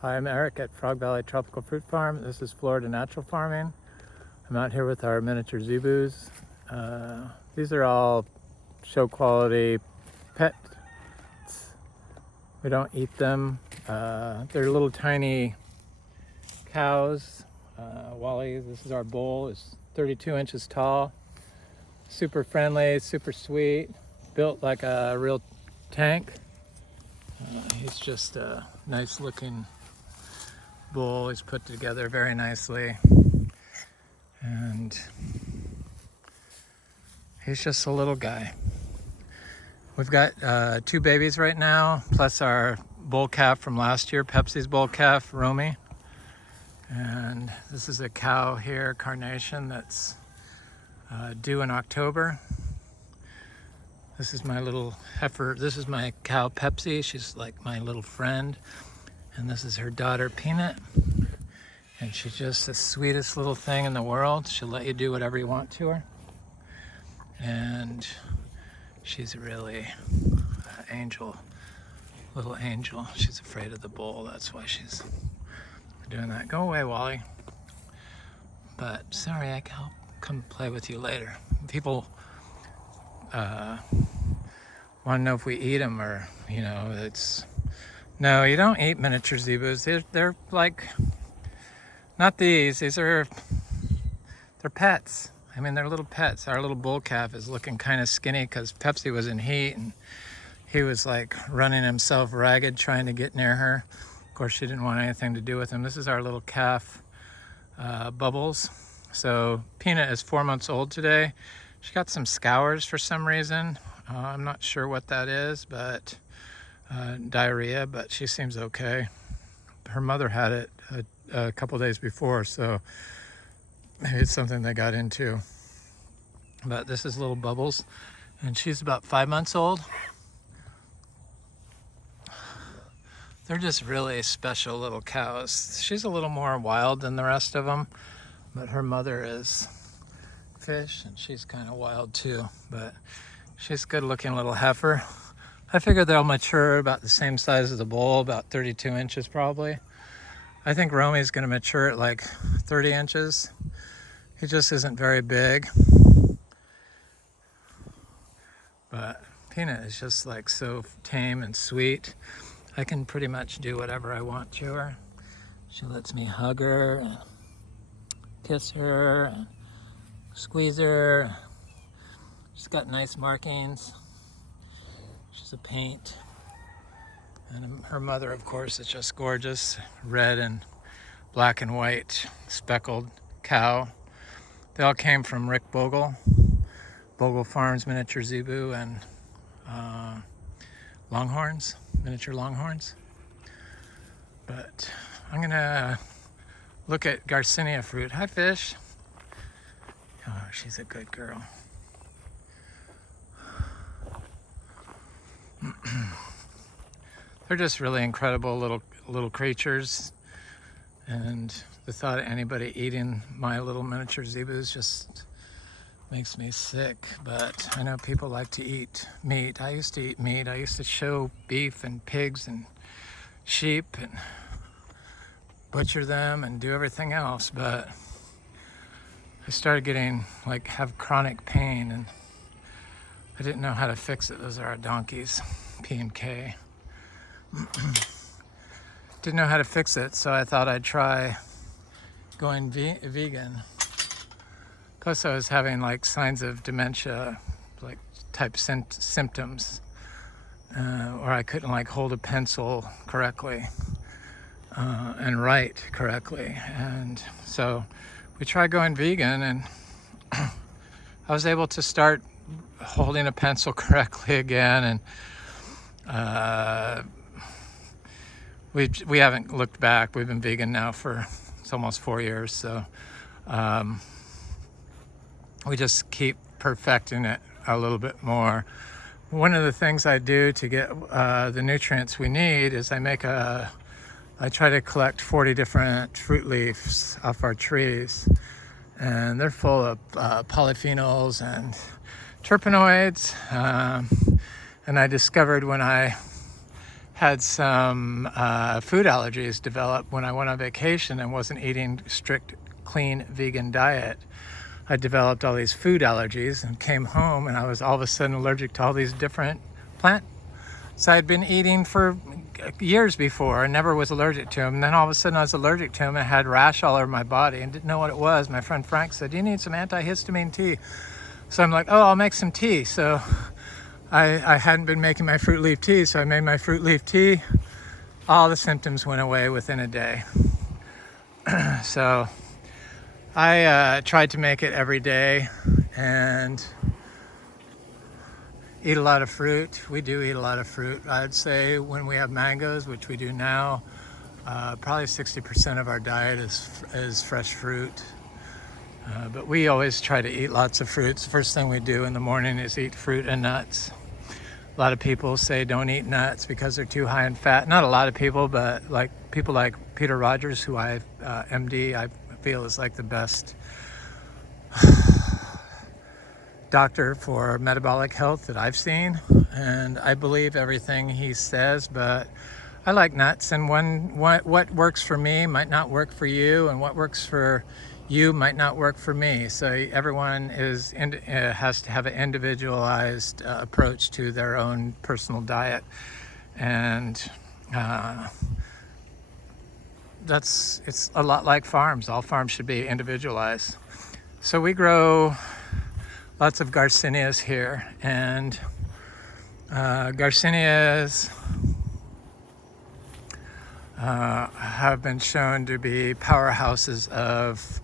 Hi, I'm Eric at Frog Valley Tropical Fruit Farm. This is Florida Natural Farming. I'm out here with our miniature Zebus. These are all show quality pets. We don't eat them. They're little tiny cows. Wally, this is our bull, is 32 inches tall. Super friendly, super sweet, built like a real tank. He's just a nice looking bull. He's put together very nicely, and he's just a little guy. We've got 2 babies right now, plus our bull calf from last year, Pepsi's bull calf, Romy. And this is a cow here, Carnation, that's due in October. This is my little heifer. This is my cow, Pepsi. She's like my little friend. And this is her daughter, Peanut. And she's just the sweetest little thing in the world. She'll let you do whatever you want to her. And she's really an angel, little angel. She's afraid of the bull. That's why she's doing that. Go away, Wally. But sorry, I can come play with you later. People want to know if we eat them, or, you know, it's... No, you don't eat miniature Zebus. They're like, not these. They're pets. I mean, they're little pets. Our little bull calf is looking kind of skinny because Pepsi was in heat and he was like running himself ragged trying to get near her. Of course, she didn't want anything to do with him. This is our little calf, Bubbles. So Peanut is 4 months old today. She got some scours for some reason. I'm not sure what that is, but diarrhea, but she seems okay. Her mother had it a couple days before, so maybe it's something they got into. But this is little Bubbles, and she's about 5 months old. They're just really special little cows. She's a little more wild than the rest of them, but her mother is fish, and she's kind of wild too. But she's a good looking little heifer. I figure they'll mature about the same size as the bull, about 32 inches probably. I think Romy's gonna mature at like 30 inches. He just isn't very big. But Peanut is just like so tame and sweet. I can pretty much do whatever I want to her. She lets me hug her and kiss her and squeeze her. She's got nice markings. She's a paint. And her mother, of course, is just gorgeous. Red and black and white speckled cow. They all came from Rick Bogle Farms Miniature Zebu, and Longhorns, miniature Longhorns. But I'm gonna look at Garcinia fruit. Hi, fish. Oh, she's a good girl. They're just really incredible little creatures, and the thought of anybody eating my little miniature Zebus just makes me sick. But I know people like to eat meat. I used to eat meat. I used to show beef and pigs and sheep and butcher them and do everything else, but I started getting have chronic pain, and I didn't know how to fix it. Those are our donkeys, P and K. Didn't know how to fix it, so I thought I'd try going vegan. Plus I was having signs of dementia, type symptoms, or I couldn't hold a pencil correctly and write correctly. And so we tried going vegan, and I was able to start holding a pencil correctly again, and we haven't looked back. We've been vegan now for almost 4 years, so we just keep perfecting it a little bit more. One of the things I do to get the nutrients we need is I try to collect 40 different fruit leaves off our trees, and they're full of polyphenols and terpenoids, and I discovered when I had some food allergies develop when I went on vacation and wasn't eating strict, clean vegan diet. I developed all these food allergies and came home and I was all of a sudden allergic to all these different plants I'd been eating for years before and never was allergic to them. And then all of a sudden I was allergic to them and had rash all over my body and didn't know what it was. My friend Frank said, "You need some antihistamine tea." So I'm like, "Oh, I'll make some tea." So I hadn't been making my fruit leaf tea, so I made my fruit leaf tea. All the symptoms went away within a day. So I tried to make it every day and eat a lot of fruit. We do eat a lot of fruit. I'd say when we have mangoes, which we do now, probably 60% of our diet is fresh fruit. But we always try to eat lots of fruits. The first thing we do in the morning is eat fruit and nuts. A lot of people say don't eat nuts because they're too high in fat. Not a lot of people, but like people like Peter Rogers, who MD, I feel is like the best doctor for metabolic health that I've seen, and I believe everything he says. But I like nuts, and what works for me might not work for you, and what works for you might not work for me. So everyone has to have an individualized approach to their own personal diet, and it's a lot like farms. All farms should be individualized. So we grow lots of Garcinias here, and Garcinias have been shown to be powerhouses of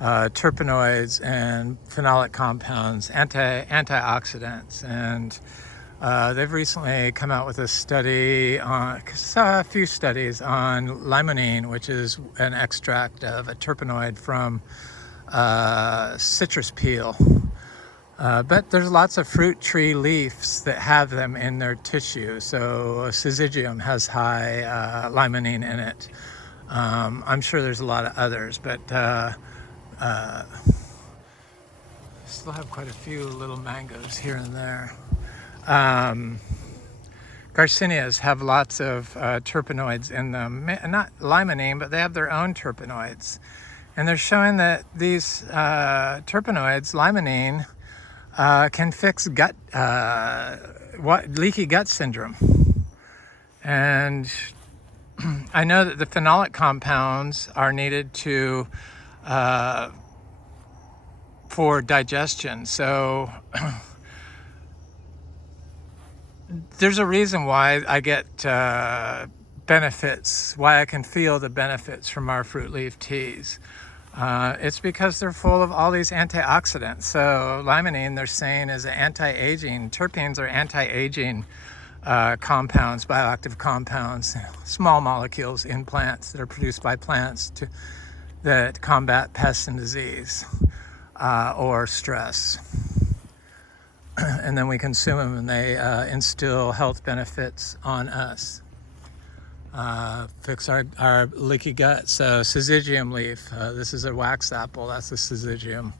terpenoids and phenolic compounds, antioxidants, and they've recently come out with a few studies on limonene, which is an extract of a terpenoid from citrus peel. But there's lots of fruit tree leaves that have them in their tissue. So syzygium has high limonene in it. I'm sure there's a lot of others, but still have quite a few little mangoes here and there. Garcinias have lots of terpenoids in them. Not limonene, but they have their own terpenoids. And they're showing that these terpenoids, limonene, can fix leaky gut syndrome. And I know that the phenolic compounds are needed for digestion. So there's a reason why I get benefits, why I can feel the benefits from our fruit leaf teas. It's because they're full of all these antioxidants. So limonene, they're saying, is anti-aging. Terpenes are anti-aging compounds, bioactive compounds, small molecules in plants that are produced by plants that combat pests and disease or stress. And then we consume them and they instill health benefits on us. Fix our leaky gut. So syzygium leaf, this is a wax apple, that's a syzygium.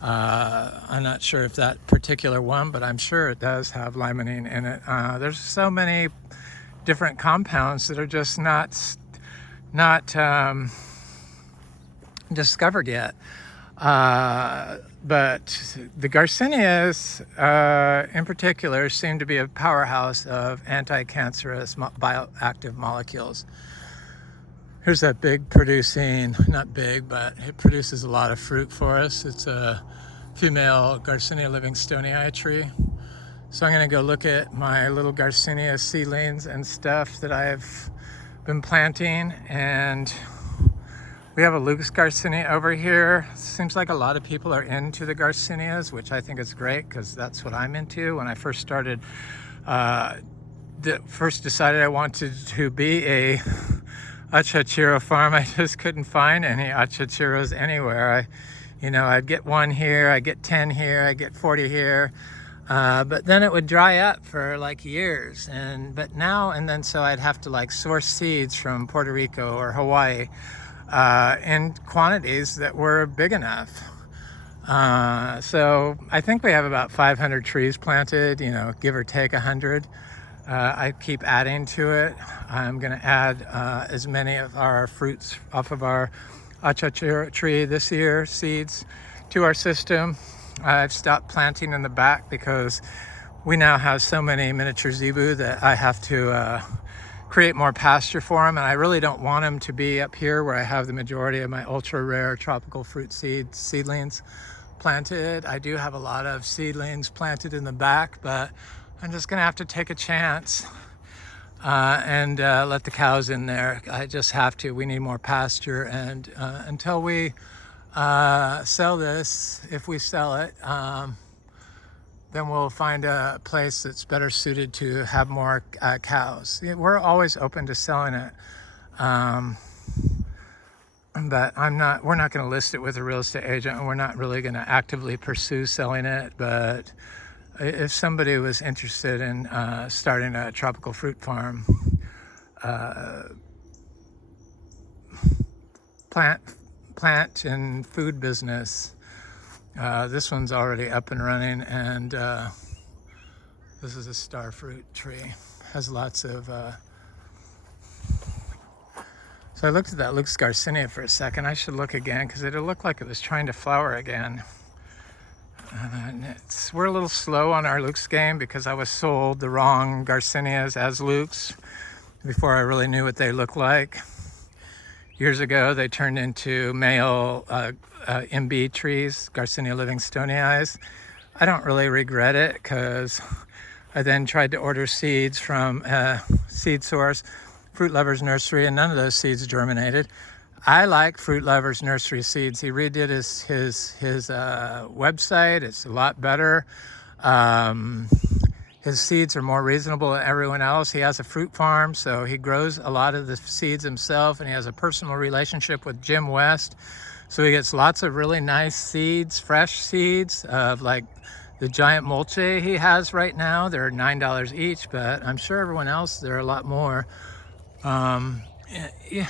I'm not sure if that particular one, but I'm sure it does have limonene in it. There's so many different compounds that are just not discovered yet. But the Garcinias in particular seem to be a powerhouse of anti-cancerous bioactive molecules. Here's that big producing, not big, but it produces a lot of fruit for us. It's a female Garcinia Livingstonii tree. So I'm going to go look at my little Garcinia seedlings and stuff that I've been planting, and we have a Lucas Garcinia over here. Seems like a lot of people are into the Garcinias, which I think is great because that's what I'm into. When I first started, decided I wanted to be a Achachairu farm, I just couldn't find any Achachairos anywhere. I'd get one here, I'd get 10 here, I'd get 40 here. But then it would dry up for like years. So I'd have to source seeds from Puerto Rico or Hawaii in quantities that were big enough. So I think we have about 500 trees planted, give or take 100. I keep adding to it. I'm going to add as many of our fruits off of our Achachairu tree this year, seeds, to our system. I've stopped planting in the back because we now have so many miniature zebu that I have to create more pasture for them, and I really don't want them to be up here where I have the majority of my ultra rare tropical fruit seedlings planted. I do have a lot of seedlings planted in the back, but I'm just gonna have to take a chance and let the cows in there. I just have to. We need more pasture, and until we sell this, if we sell it, then we'll find a place that's better suited to have more cows. We're always open to selling it, but we're not going to list it with a real estate agent, and we're not really going to actively pursue selling it. But if somebody was interested in starting a tropical fruit farm, plant and food business, this one's already up and running, and this is a star fruit tree. Has lots of so I looked at that Luke's Garcinia for a second. I should look again because it looked like it was trying to flower again. And we're a little slow on our Luke's game because I was sold the wrong Garcinias as Luke's before I really knew what they looked like. Years ago, they turned into male MB trees, Garcinia Livingstonii. I don't really regret it because I then tried to order seeds from Seed Source, Fruit Lovers Nursery, and none of those seeds germinated. I like Fruit Lovers Nursery seeds. He redid his website. It's a lot better. His seeds are more reasonable than everyone else. He has a fruit farm, so he grows a lot of the seeds himself, and he has a personal relationship with Jim West. So he gets lots of really nice seeds, fresh seeds of like the giant mulch he has right now. They're $9 each, but I'm sure everyone else, they're a lot more. Yeah.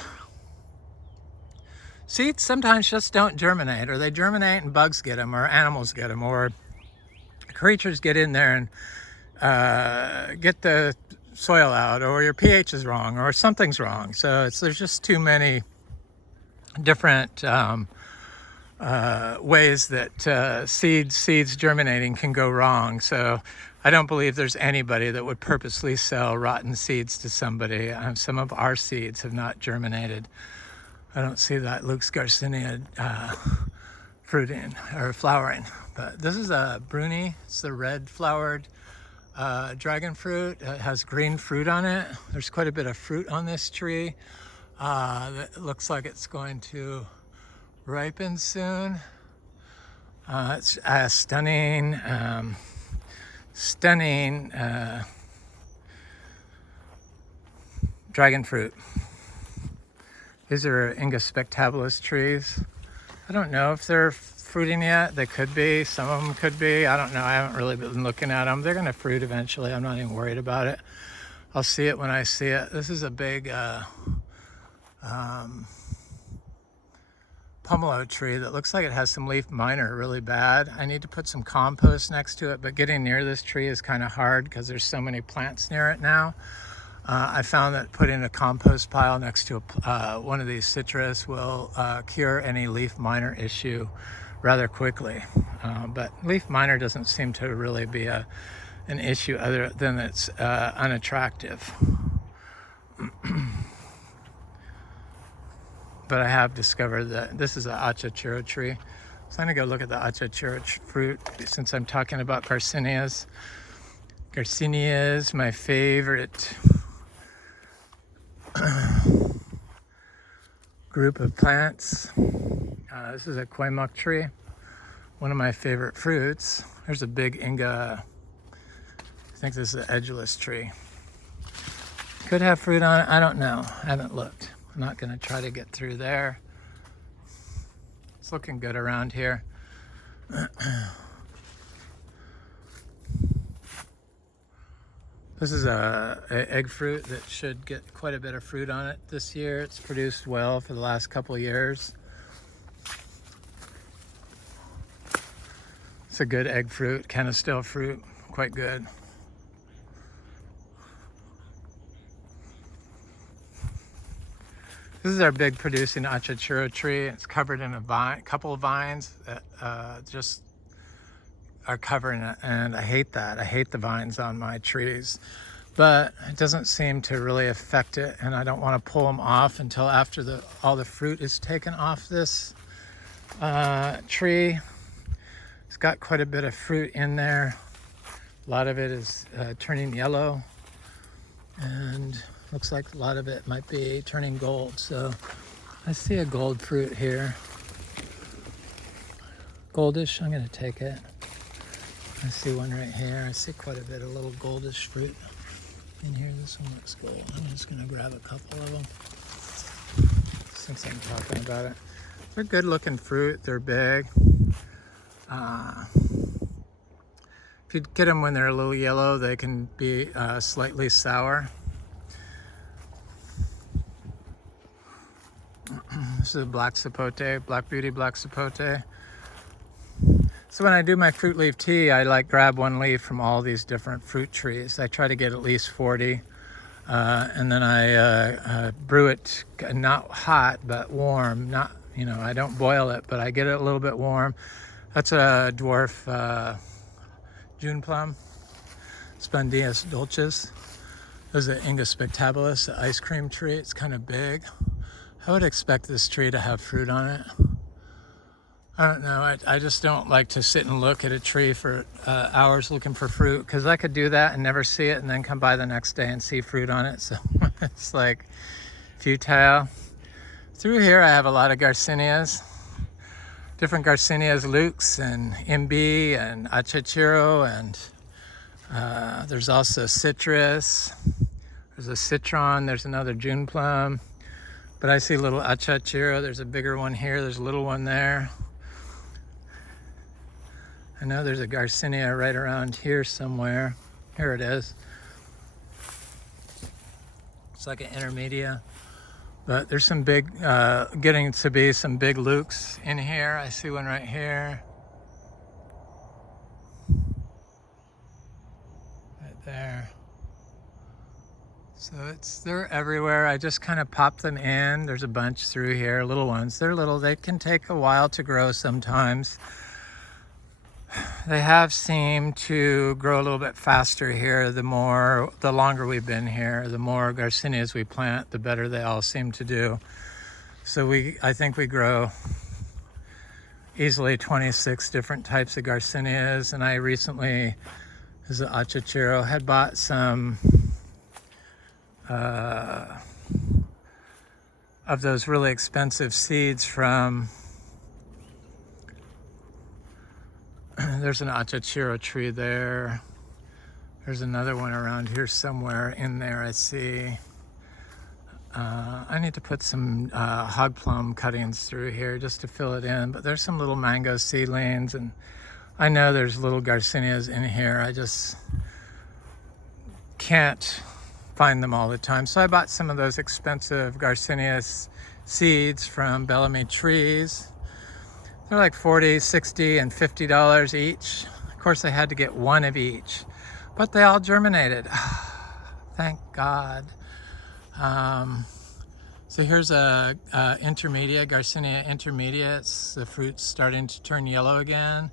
Seeds sometimes just don't germinate, or they germinate and bugs get them, or animals get them, or creatures get in there and get the soil out, or your pH is wrong, or something's wrong. So there's just too many different ways that seeds germinating can go wrong. So I don't believe there's anybody that would purposely sell rotten seeds to somebody. Some of our seeds have not germinated. I don't see that Luke's Garcinia fruiting or flowering. But this is a bruni. It's the red flowered dragon fruit. It has green fruit on it. There's quite a bit of fruit on this tree. That looks like it's going to ripen soon. It's a stunning dragon fruit. These are Ingus spectabilis trees. I don't know if they're fruiting yet. They could be. Some of them could be. I don't know. I haven't really been looking at them. They're going to fruit eventually. I'm not even worried about it. I'll see it when I see it. This is a big pomelo tree that looks like it has some leaf minor really bad. I need to put some compost next to it, but getting near this tree is kind of hard because there's so many plants near it now. I found that putting a compost pile next to one of these citrus will cure any leaf minor issue rather quickly. But leaf minor doesn't seem to really be an issue other than it's unattractive. But I have discovered that this is an Achachairu tree. So I'm gonna go look at the Achachairu fruit since I'm talking about Garcinias. Garcinia is my favorite group of plants. This is a Quaimoc tree, one of my favorite fruits. There's a big Inga, I think this is an edgeless tree. Could have fruit on it, I don't know, I haven't looked. I'm not gonna try to get through there. It's looking good around here. This is a egg fruit that should get quite a bit of fruit on it this year. It's produced well for the last couple of years. It's a good egg fruit, canastel fruit, quite good. This is our big producing Achachairu tree. It's covered in a couple of vines that just are covering it, and I hate that. I hate the vines on my trees, but it doesn't seem to really affect it, and I don't want to pull them off until after all the fruit is taken off this tree. It's got quite a bit of fruit in there. A lot of it is turning yellow, and looks like a lot of it might be turning gold. So I see a gold fruit here. Goldish, I'm gonna take it. I see one right here. I see quite a bit of little goldish fruit in here. This one looks gold. I'm just gonna grab a couple of them since I'm talking about it. They're good looking fruit. They're big. If you get them when they're a little yellow, they can be slightly sour. This is a black sapote, black beauty black sapote. So when I do my fruit leaf tea, I like grab one leaf from all these different fruit trees. I try to get at least 40, and then I brew it not hot but warm. Not, you know, I don't boil it, but I get it a little bit warm. That's a dwarf June plum, Spondius dulcis. There's an Ingus spectabilis, the ice cream tree. It's kind of big. I would expect this tree to have fruit on it. I don't know. I just don't like to sit and look at a tree for hours looking for fruit, because I could do that and never see it and then come by the next day and see fruit on it. So it's like futile. Through here I have a lot of Garcinias, different Garcinias, Lux and MB and Achachairu, and there's also citrus. There's a citron. There's another June plum. But I see little Achachairu. There's a bigger one here. There's a little one there. I know there's a Garcinia right around here somewhere. Here it is. It's like an Intermedia. But there's some big, getting to be some big Lux in here. I see one right here. Right there. So they're everywhere. I just kind of pop them in. There's a bunch through here, little ones. They're little, they can take a while to grow sometimes. They have seemed to grow a little bit faster here. The longer we've been here, the more Garcinias we plant, the better they all seem to do. So I think we grow easily 26 different types of Garcinias. And I recently, as an Achachairu, had bought some of those really expensive seeds from, there's an Achachairu tree there. There's another one around here somewhere in there, I see. I need to put some hog plum cuttings through here just to fill it in, but there's some little mango seedlings, and I know there's little Garcinias in here. I just can't find them all the time. So I bought some of those expensive Garcinia seeds from Bellamy Trees. They're like $40, $60, and $50 each. Of course, I had to get one of each, but they all germinated. Thank God. So here's a Intermedia, Garcinia Intermedia. The fruit's starting to turn yellow again.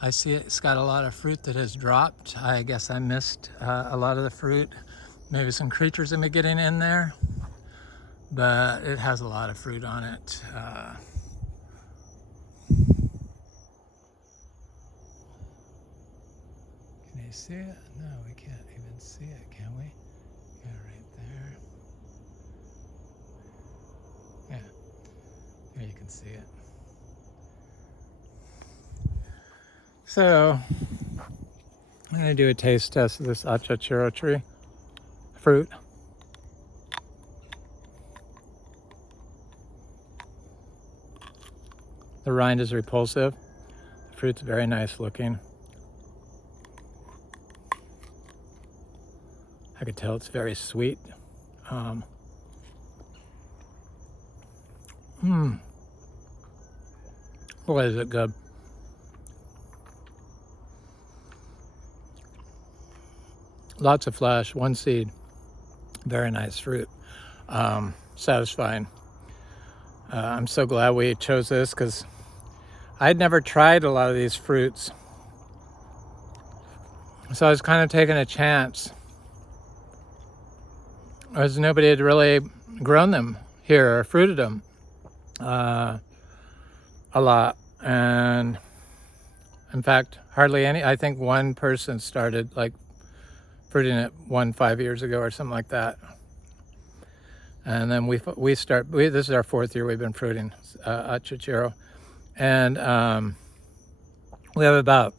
I see it's got a lot of fruit that has dropped. I guess I missed a lot of the fruit. Maybe some creatures have been getting in there, but it has a lot of fruit on it. Can you see it? No, we can't even see it, can we? Yeah, right there. Yeah, there you can see it. So, I'm going to do a taste test of this Achachairu tree fruit. The rind is repulsive. The fruit's very nice looking. I could tell it's very sweet. Boy, is it good. Lots of flesh, one seed. Very nice fruit. Satisfying. I'm so glad we chose this because I'd never tried a lot of these fruits. So I was kind of taking a chance, as nobody had really grown them here or fruited them a lot. And in fact, hardly any. I think one person started like fruiting it 5 years ago or something like that. And then this is our 4th year we've been fruiting Achachairu. And we have about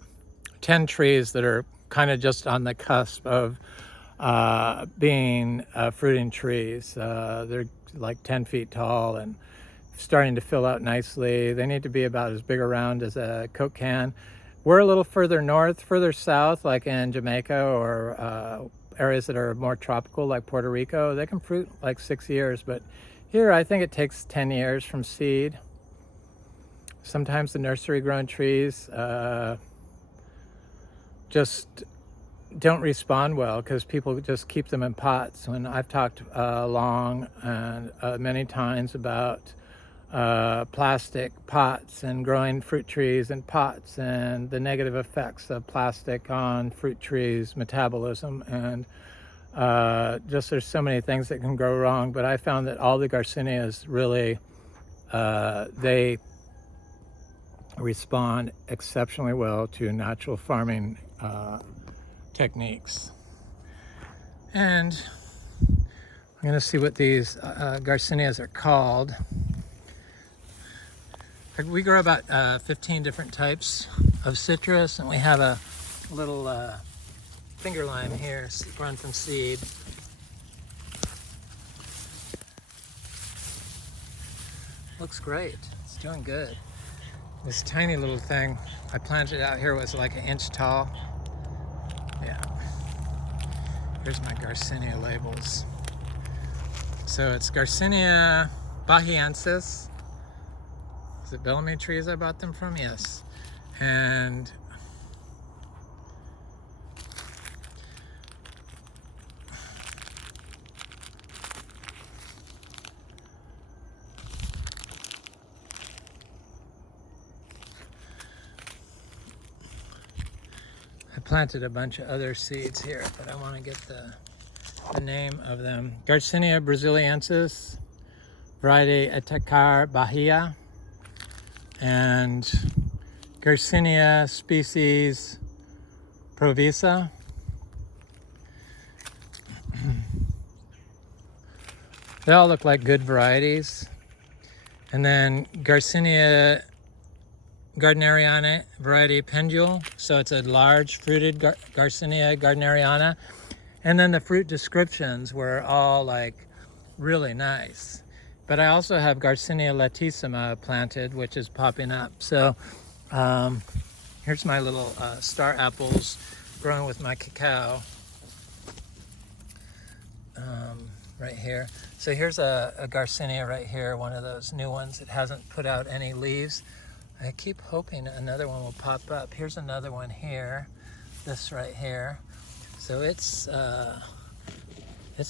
10 trees that are kind of just on the cusp of being fruiting trees. They're like 10 feet tall and starting to fill out nicely. They need to be about as big around as a Coke can. We're a little further north, further south, like in Jamaica or areas that are more tropical, like Puerto Rico. They can fruit like 6 years, but here I think it takes 10 years from seed. Sometimes the nursery grown trees just don't respond well because people just keep them in pots. When I've talked long and many times about plastic pots and growing fruit trees in pots and the negative effects of plastic on fruit trees metabolism, and just there's so many things that can go wrong. But I found that all the Garcinias really they respond exceptionally well to natural farming techniques. And I'm going to see what these Garcinias are called. We grow about 15 different types of citrus, and we have a little finger lime here grown from seed. Looks great. It's doing good. This tiny little thing I planted out here was like 1 inch tall. Yeah. Here's my Garcinia labels. So it's Garcinia bahiensis. Is it Bellamy trees I bought them from? Yes. And I planted a bunch of other seeds here, but I want to get the name of them. Garcinia brasiliensis, variety Achachairu Bahia, and Garcinia species Provisa. They all look like good varieties. And then Garcinia gardneriana, variety pendule. So it's a large fruited Garcinia gardneriana. And then the fruit descriptions were all like really nice. But I also have Garcinia Latisa planted, which is popping up. So here's my little star apples growing with my cacao right here. So here's a Garcinia right here, one of those new ones. It hasn't put out any leaves. I keep hoping another one will pop up. Here's another one here, this right here. So it's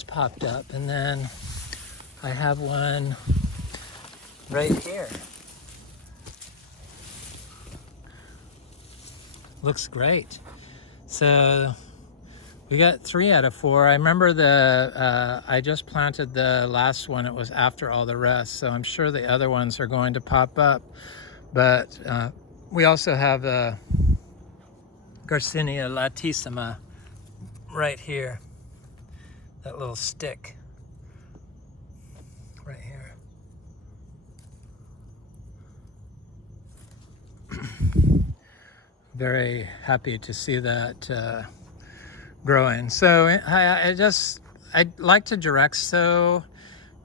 popped up, and then I have one right here. Looks great. So we got 3 out of 4. I remember I just planted the last one. It was after all the rest, so I'm sure the other ones are going to pop up. But we also have the Garcinia Latisa right here. That little stick right here. Very happy to see that growing. So I like to direct sow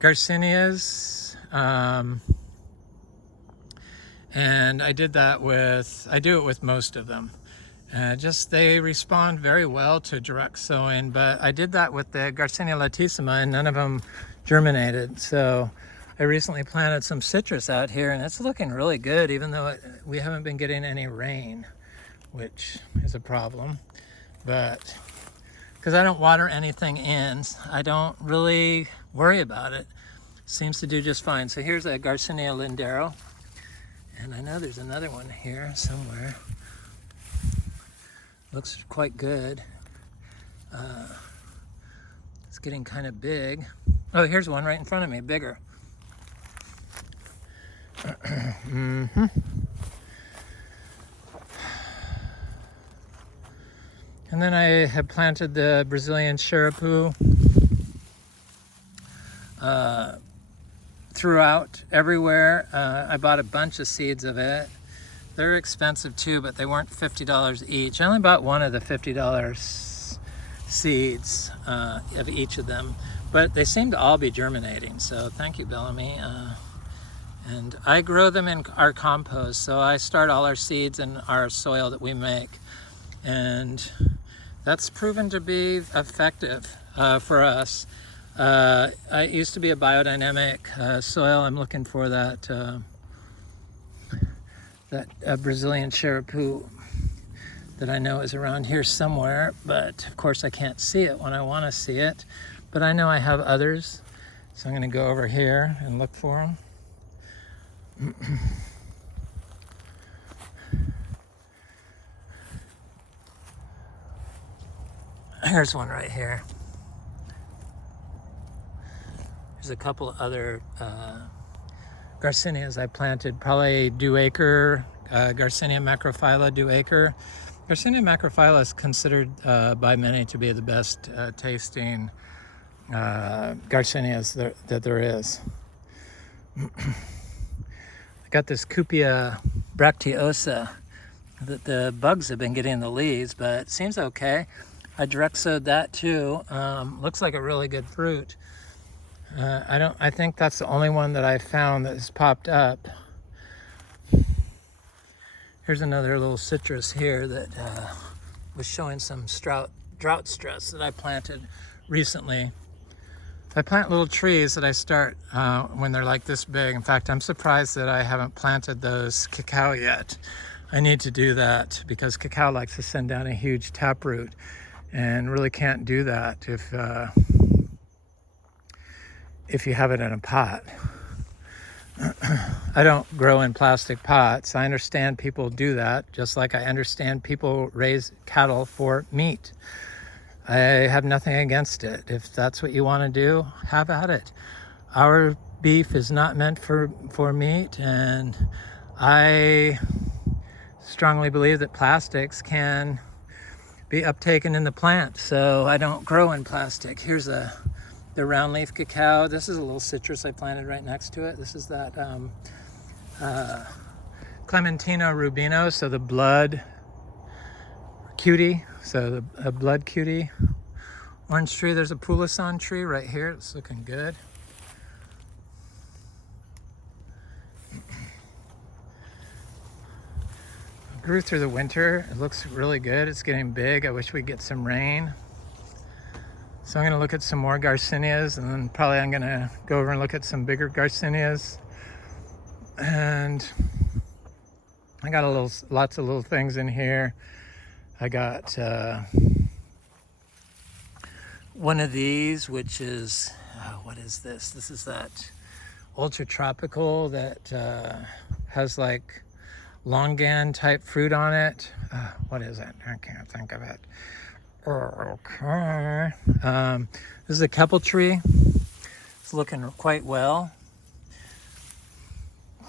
Garcinias, and I do it with most of them. They respond very well to direct sowing, but I did that with the Garcinia Latisa and none of them germinated. So I recently planted some citrus out here and it's looking really good, even though we haven't been getting any rain, which is a problem. But because I don't water anything in, I don't really worry about it. seems to do just fine. So here's a Garcinia Lindero, and I know there's another one here somewhere. Looks quite good. It's getting kind of big. Oh, here's one right in front of me, bigger. Mm-hmm. And then I have planted the Brazilian Sheru throughout everywhere. I bought a bunch of seeds of it. They're expensive too, but they weren't $50 each. I only bought one of the $50 seeds of each of them, but they seem to all be germinating. So thank you, Bellamy. And I grow them in our compost. So I start all our seeds in our soil that we make. And that's proven to be effective for us. It used to be a biodynamic soil. I'm looking for that Brazilian Sheru that I know is around here somewhere, but of course I can't see it when I want to see it. But I know I have others, so I'm going to go over here and look for them. Here's one right here. There's a couple of other Garcinias I planted, probably Duacre, Garcinia macrophylla Duacre. Garcinia macrophylla is considered by many to be the best tasting Garcinias that there is. I got this Copia Brosa that the bugs have been getting in the leaves, but it seems okay. I direct sowed that too. Looks like a really good fruit. I think that's the only one that I found that has popped up. Here's another little citrus here that was showing some drought stress that I planted recently. I plant little trees that I start when they're like this big. In fact, I'm surprised that I haven't planted those cacao yet. I need to do that because cacao likes to send down a huge taproot and really can't do that if you have it in a pot. I don't grow in plastic pots. I understand people do that, just like I understand people raise cattle for meat. I have nothing against it. If that's what you want to do, have at it. Our beef is not meant for meat, and I strongly believe that plastics can be uptaken in the plant, so I don't grow in plastic. Here's the round leaf cacao. This is a little citrus I planted right next to it. This is that Clementino rubino, so the blood cutie, so the blood cutie orange tree. There's a Polyphenols tree right here. It's looking good. Grew through the winter. It looks really good. It's getting big. I wish we'd get some rain. So I'm going to look at some more Garcinias, and then probably I'm going to go over and look at some bigger Garcinias. And I got lots of little things in here. I got one of these, which is, what is this? This is that ultra tropical that has like longan type fruit on it. What is it? I can't think of it. Okay. This is a Keppel Tree. It's looking quite well.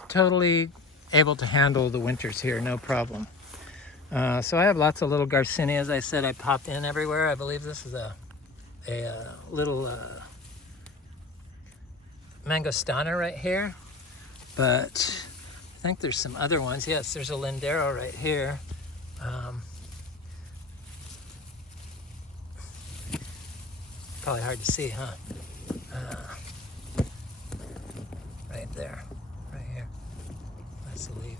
Totally able to handle the winters here, no problem. So I have lots of little Garcinia. As I said, I popped in everywhere. I believe this is a little mangostana right here, but I think there's some other ones. Yes, there's a Lindero right here. Probably hard to see, huh? Right there, right here. That's the leaf.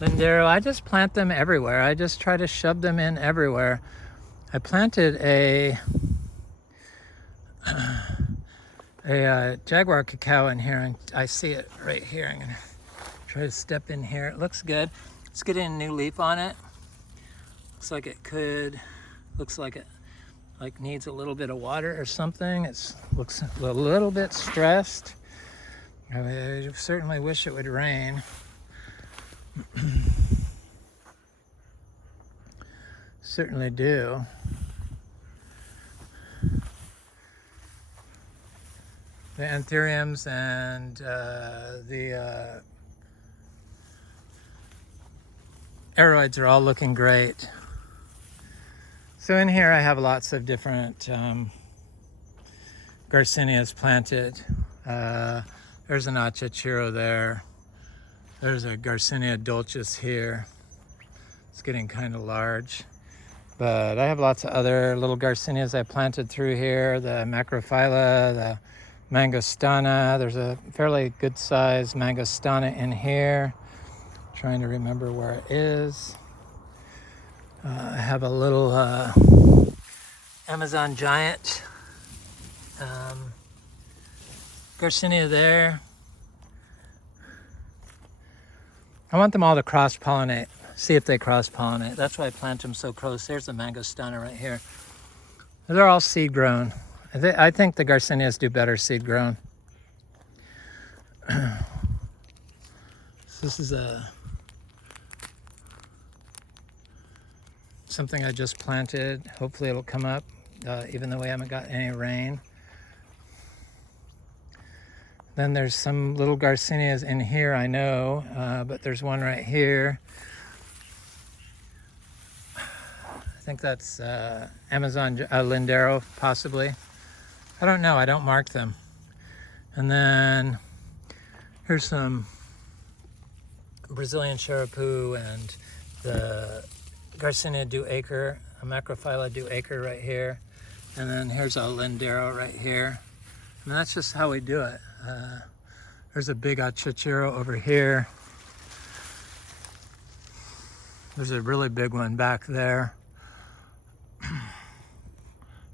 Lindero, I just plant them everywhere. I just try to shove them in everywhere. I planted a jaguar cacao in here, and I see it right here. I'm gonna try to step in here. It looks good. It's getting a new leaf on it. Looks like it like needs a little bit of water or something. It looks a little bit stressed. I certainly wish it would rain. Certainly do. The anthuriums and the aeroids are all looking great. So in here I have lots of different Garcinias planted. There's an Achachairu there. There's a Garcinia dulcis here. It's getting kind of large. But I have lots of other little Garcinias I planted through here. The macrophylla, the mangostana. There's a fairly good sized mangostana in here. Trying to remember where it is. I have a little Amazon giant Garcinia there. I want them all to cross-pollinate, see if they cross-pollinate. That's why I plant them so close. There's the mangostana right here. They're all seed-grown. I think the Garcinias do better seed-grown. So this is something I just planted. Hopefully it'll come up, even though we haven't got any rain. Then there's some little Garcinias in here, I know, but there's one right here. I think that's Amazon Lindero, possibly. I don't know, I don't mark them. And then here's some Brazilian Sheru and the Garcinia du Acre, a macrophylla du Acre right here. And then here's a Lindero right here. And that's just how we do it. There's a big Achachairu over here. There's a really big one back there.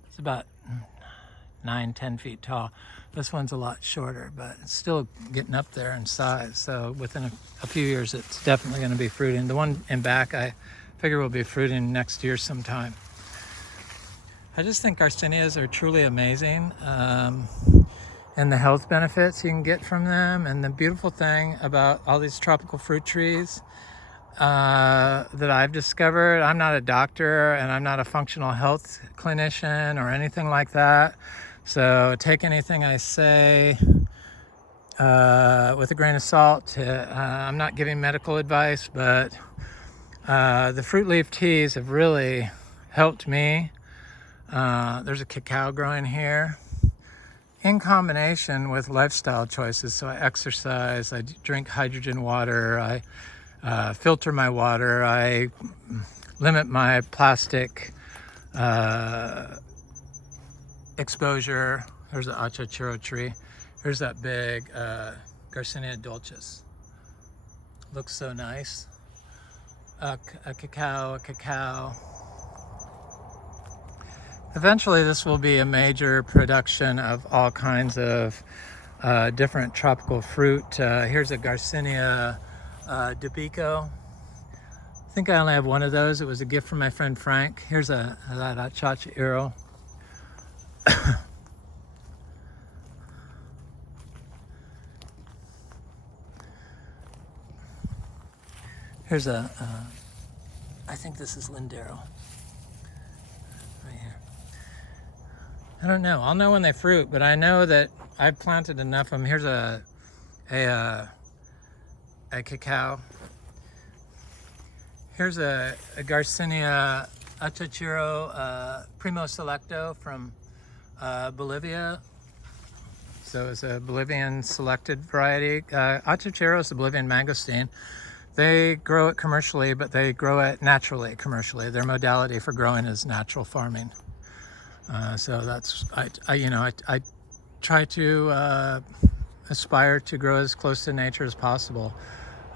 It's about 9-10 feet tall. This one's a lot shorter, but it's still getting up there in size. So within a few years, it's definitely going to be fruiting. The one in back, I figure will be fruiting next year sometime. I just think Garcinias are truly amazing. And the health benefits you can get from them. And the beautiful thing about all these tropical fruit trees that I've discovered, I'm not a doctor and I'm not a functional health clinician or anything like that. So take anything I say with a grain of salt. I'm not giving medical advice, but the fruit leaf teas have really helped me. There's a cacao growing here. In combination with lifestyle choices, so I exercise, I drink hydrogen water, I filter my water, I limit my plastic exposure. There's the Achachairu tree. Here's that big Garcinia dulcis. Looks so nice. A cacao. Eventually this will be a major production of all kinds of different tropical fruit. Here's a Garcinia Debico. I think I only have one of those. It was a gift from my friend Frank. Here's that Achachairu. Here's I think this is Lindero. Right here. I don't know. I'll know when they fruit, but I know that I've planted enough of them. Here's a cacao. Here's a Garcinia Achachairu Primo Selecto from Bolivia. So it's a Bolivian selected variety. Achachairu is a Bolivian mangosteen. They grow it commercially, but they grow it naturally commercially. Their modality for growing is natural farming. So that's, I try to aspire to grow as close to nature as possible.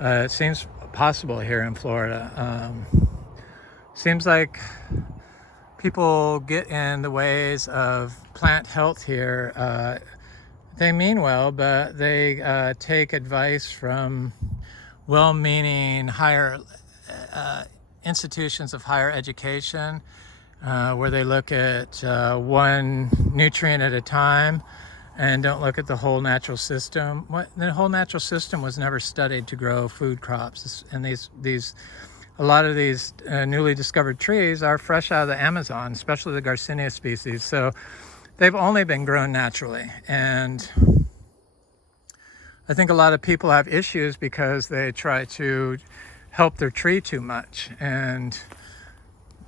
It seems possible here in Florida. Seems like people get in the ways of plant health here. They mean well, but they take advice from well-meaning higher institutions of higher education, where they look at one nutrient at a time and don't look at the whole natural system. The whole natural system was never studied to grow food crops. And a lot of these newly discovered trees are fresh out of the Amazon, especially the Garcinia species. So they've only been grown naturally. And I think a lot of people have issues because they try to help their tree too much. And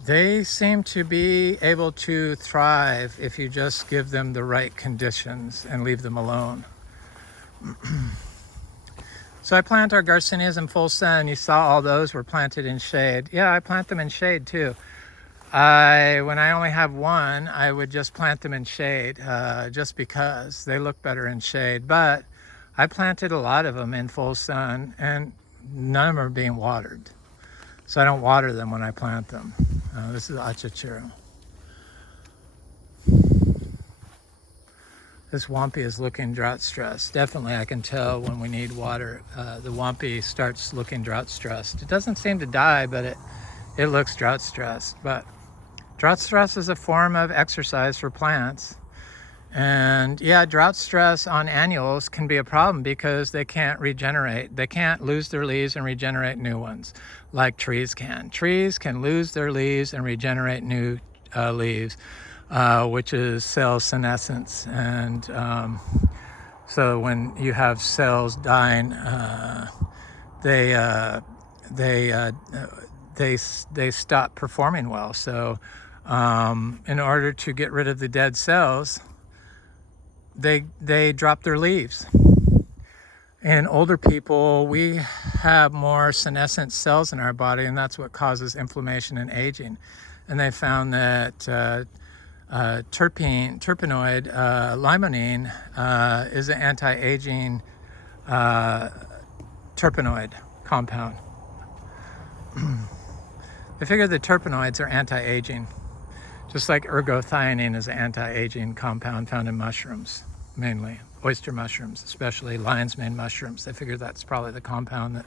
they seem to be able to thrive if you just give them the right conditions and leave them alone. So I plant our Garcinias in full sun. You saw all those were planted in shade. Yeah, I plant them in shade too. When I only have one, I would just plant them in shade just because they look better in shade. But I planted a lot of them in full sun and none of them are being watered. So I don't water them when I plant them. This is Achachairu. This Wampi is looking drought stressed. Definitely I can tell when we need water. The Wampi starts looking drought stressed. It doesn't seem to die, but it looks drought stressed. But drought stress is a form of exercise for plants. And yeah, drought stress on annuals can be a problem because they can't regenerate. They can't lose their leaves and regenerate new ones like trees can. Trees can lose their leaves and regenerate new leaves, which is cell senescence. And so when you have cells dying, they stop performing well. So in order to get rid of the dead cells, they drop their leaves. In older people, we have more senescent cells in our body, and that's what causes inflammation and aging. And they found that terpenoid limonene is an anti-aging terpenoid compound. They figure the terpenoids are anti-aging, just like ergothioneine is an anti-aging compound found in mushrooms, mainly oyster mushrooms, especially lion's mane mushrooms. They figure that's probably the compound that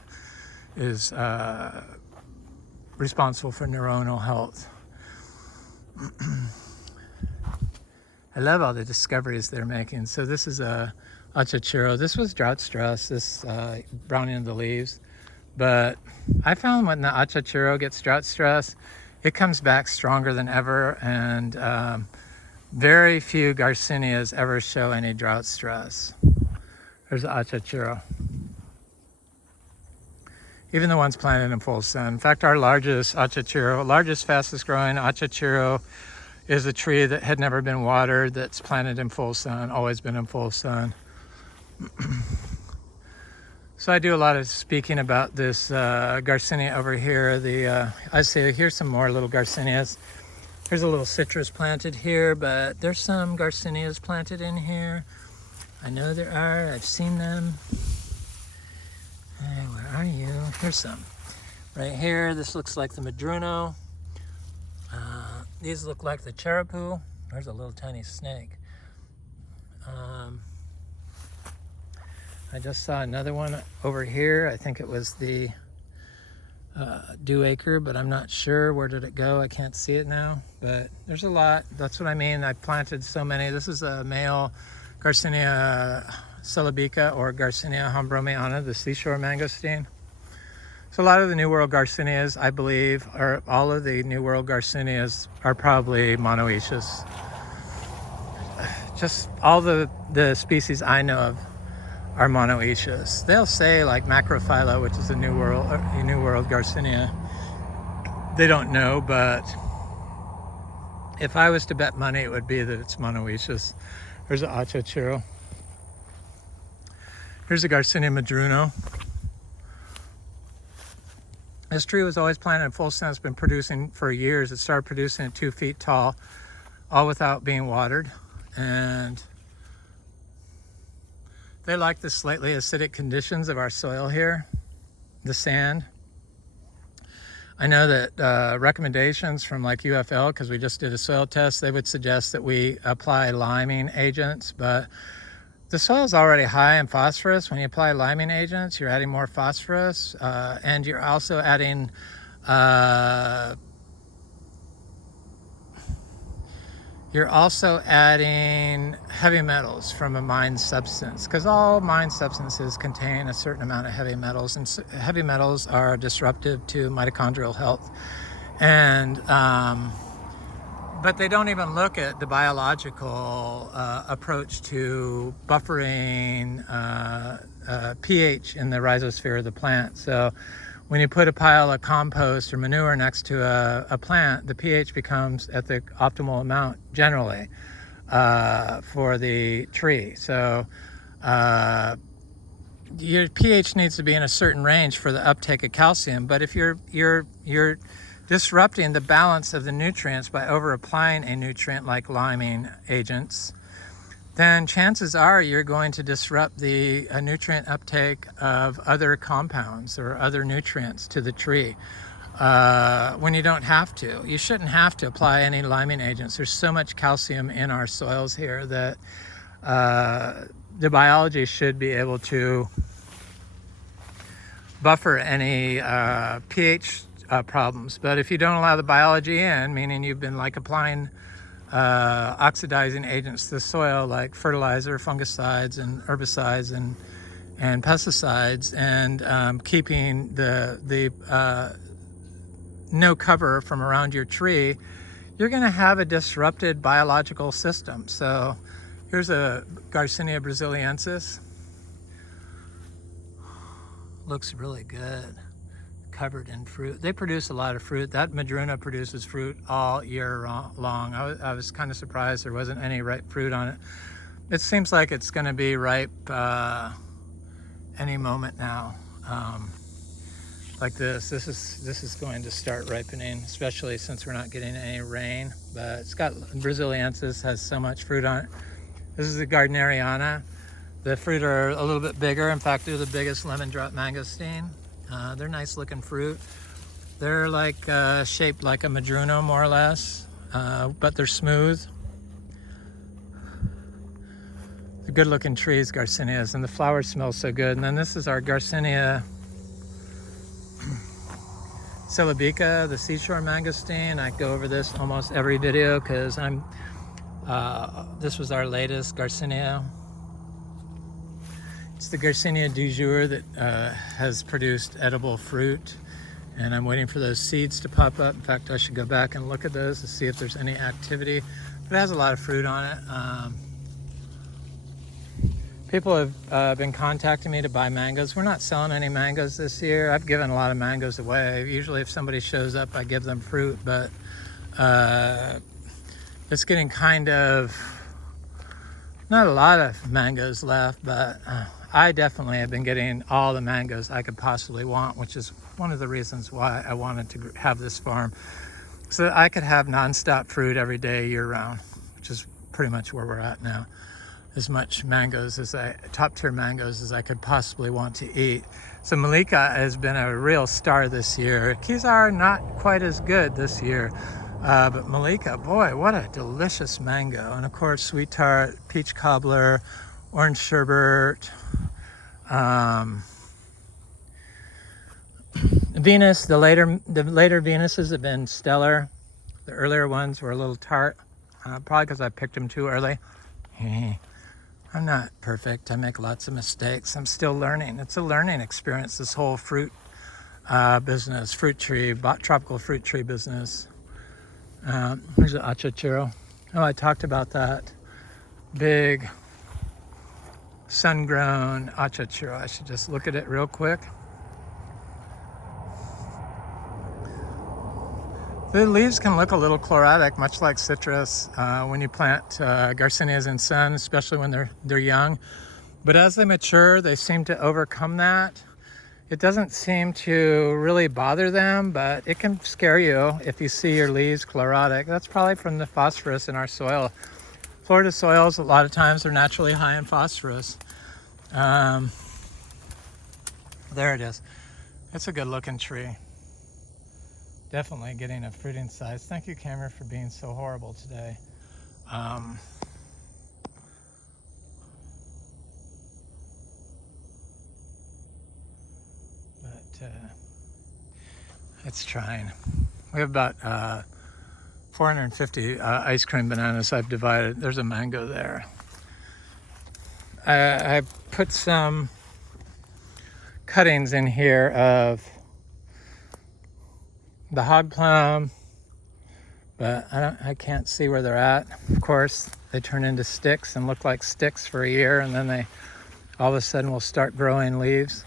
is responsible for neuronal health. I love all the discoveries they're making. So this is a Achachairu. This was drought stress, this browning of the leaves. But I found when the Achachairu gets drought stress, it comes back stronger than ever, and very few Garcinias ever show any drought stress. There's the Achachairu. Even the ones planted in full sun. In fact, our largest Achachairu, largest, fastest growing Achachairu, is a tree that had never been watered, that's planted in full sun, always been in full sun. So I do a lot of speaking about this Garcinia over here. I say here's some more little Garcinias. There's a little citrus planted here, but there's some Garcinias planted in here. I know there are, I've seen them. Hey, where are you? Here's some. Right here, this looks like the Madruno. These look like the Cherapoo. There's a little tiny snake. I just saw another one over here. I think it was the dewacre, but I'm not sure. Where did it go? I can't see it now, but there's a lot. That's what I mean. I planted so many. This is a male Garcinia celebica or Garcinia hombromiana, the seashore mangosteen. So a lot of the New World Garcinias, I believe, or all of the New World Garcinias are probably monoecious. Just all the species I know of are monoecious. They'll say like Macrophylla, which is a New World Garcinia. They don't know, but if I was to bet money, it would be that it's monoecious. There's an Achachairu. Here's a Garcinia Madruno. This tree was always planted in full sun. It's been producing for years. It started producing at 2 feet tall, all without being watered. And they like the slightly acidic conditions of our soil here, the sand. I know that recommendations from like UFL, because we just did a soil test, they would suggest that we apply liming agents, but the soil is already high in phosphorus. When you apply liming agents, you're adding more phosphorus, and you're also adding you're also adding heavy metals from a mined substance, because all mined substances contain a certain amount of heavy metals, and heavy metals are disruptive to mitochondrial health. And but they don't even look at the biological approach to buffering pH in the rhizosphere of the plant. So when you put a pile of compost or manure next to a plant, the pH becomes at the optimal amount generally for the tree. So your pH needs to be in a certain range for the uptake of calcium. But if you're disrupting the balance of the nutrients by over applying a nutrient like liming agents, then chances are you're going to disrupt the nutrient uptake of other compounds or other nutrients to the tree when you don't have to. You shouldn't have to apply any liming agents. There's so much calcium in our soils here that the biology should be able to buffer any pH problems. But if you don't allow the biology in, meaning you've been like applying oxidizing agents to the soil like fertilizer, fungicides, and herbicides and pesticides, and keeping the no cover from around your tree, you're going to have a disrupted biological system. So here's a Garcinia brasiliensis. Looks really good, covered in fruit. They produce a lot of fruit. That madruna produces fruit all year long. I was kind of surprised there wasn't any ripe fruit on it. It seems like it's going to be ripe any moment now. Like this is going to start ripening, especially since we're not getting any rain. But it's got, brasiliensis has so much fruit on it. This is the gardneriana. The fruit are a little bit bigger. In fact, they're the biggest lemon drop mangosteen. They're nice looking fruit. They're like shaped like a madruna more or less, but they're smooth. They're good looking trees, Garcinias, and the flowers smell so good. And then this is our Garcinia Celebica, the seashore mangosteen. I go over this almost every video because this was our latest Garcinia. It's the Garcinia du jour that has produced edible fruit, and I'm waiting for those seeds to pop up. In fact, I should go back and look at those to see if there's any activity, but it has a lot of fruit on it. People have been contacting me to buy mangoes. We're not selling any mangoes this year. I've given a lot of mangoes away. Usually if somebody shows up, I give them fruit, but it's getting kind of, not a lot of mangoes left, but I definitely have been getting all the mangoes I could possibly want, which is one of the reasons why I wanted to have this farm, so that I could have nonstop fruit every day year round, which is pretty much where we're at now. As much mangoes as top tier mangoes as I could possibly want to eat. So Malika has been a real star this year. Kizar not quite as good this year, but Malika, boy, what a delicious mango. And of course, sweet tart, peach cobbler, orange sherbet. Venus, the later Venuses have been stellar. The earlier ones were a little tart, probably because I picked them too early. I'm not perfect. I make lots of mistakes. I'm still learning. It's a learning experience, this whole fruit business, fruit tree, tropical fruit tree business. Here's the Achachairu. Oh, I talked about that big sun-grown Achachairu. I should just look at it real quick. The leaves can look a little chlorotic, much like citrus, when you plant Garcinias in sun, especially when they're young. But as they mature, they seem to overcome that. It doesn't seem to really bother them, but it can scare you if you see your leaves chlorotic. That's probably from the phosphorus in our soil. Florida soils, a lot of times, are naturally high in phosphorus. There it is. It's a good looking tree. Definitely getting a fruiting size. Thank you, camera, for being so horrible today. But it's trying. We have about 450 ice cream bananas I've divided. There's a mango there. I put some cuttings in here of the hog plum, but I can't see where they're at. Of course, they turn into sticks and look like sticks for a year, and then they all of a sudden will start growing leaves.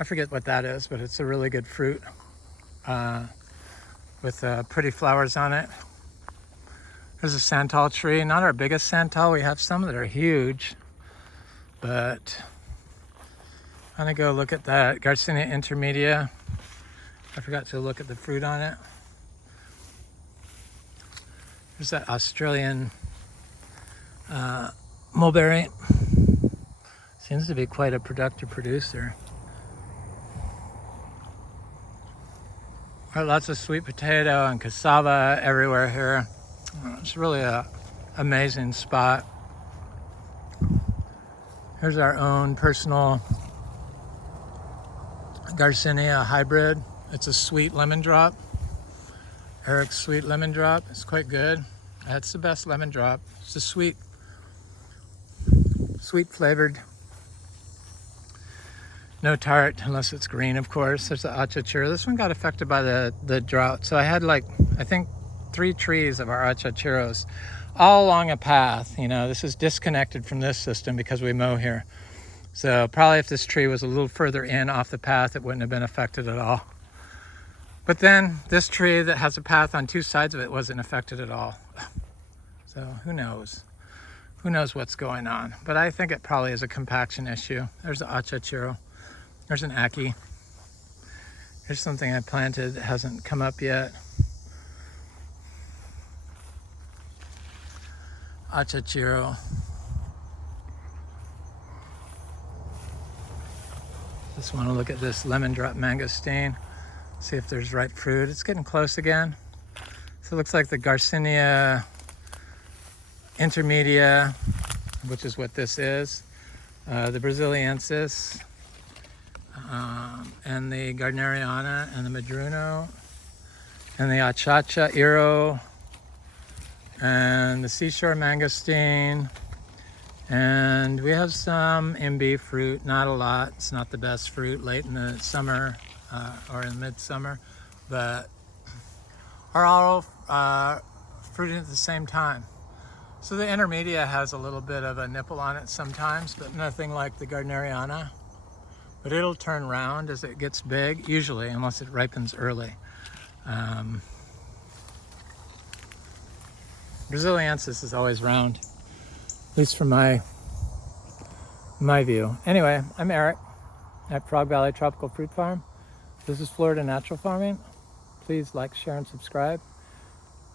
I forget what that is, but it's a really good fruit with pretty flowers on it. There's a santal tree, not our biggest santal. We have some that are huge, but I'm gonna go look at that Garcinia Intermedia. I forgot to look at the fruit on it. There's that Australian mulberry. Seems to be quite a productive producer. Got lots of sweet potato and cassava everywhere here. It's really an amazing spot. Here's our own personal Garcinia hybrid. It's a sweet lemon drop. Eric's sweet lemon drop. It's quite good. That's the best lemon drop. It's a sweet flavored. No tart unless it's green, of course. There's the Achachairu. This one got affected by the drought. So I had I think 3 trees of our Achachairus all along a path. You know, this is disconnected from this system because we mow here. So probably if this tree was a little further in off the path, it wouldn't have been affected at all. But then this tree that has a path on 2 sides of it wasn't affected at all. So who knows? Who knows what's going on? But I think it probably is a compaction issue. There's the Achachairu. There's an Aki. Here's something I planted that hasn't come up yet. Achachairu. Just want to look at this lemon drop mangosteen. See if there's ripe fruit. It's getting close again. So it looks like the Garcinia Intermedia, which is what this is, the Braziliensis, and the Gardneriana, and the Madruno, and the Achachairu, and the seashore mangosteen, and we have some MB fruit, not a lot. It's not the best fruit late in the summer or in midsummer, but are all fruiting at the same time. So the Intermedia has a little bit of a nipple on it sometimes, but nothing like the Gardneriana. But it'll turn round as it gets big, usually, unless it ripens early. Braziliensis is always round, at least from my view. Anyway, I'm Eric at Frog Valley Tropical Fruit Farm. This is Florida Natural Farming. Please like, share, and subscribe.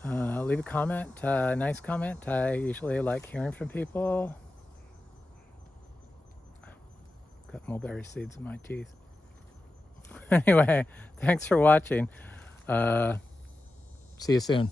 Leave a comment, nice comment. I usually like hearing from people. Got mulberry seeds in my teeth. Anyway, thanks for watching. See you soon.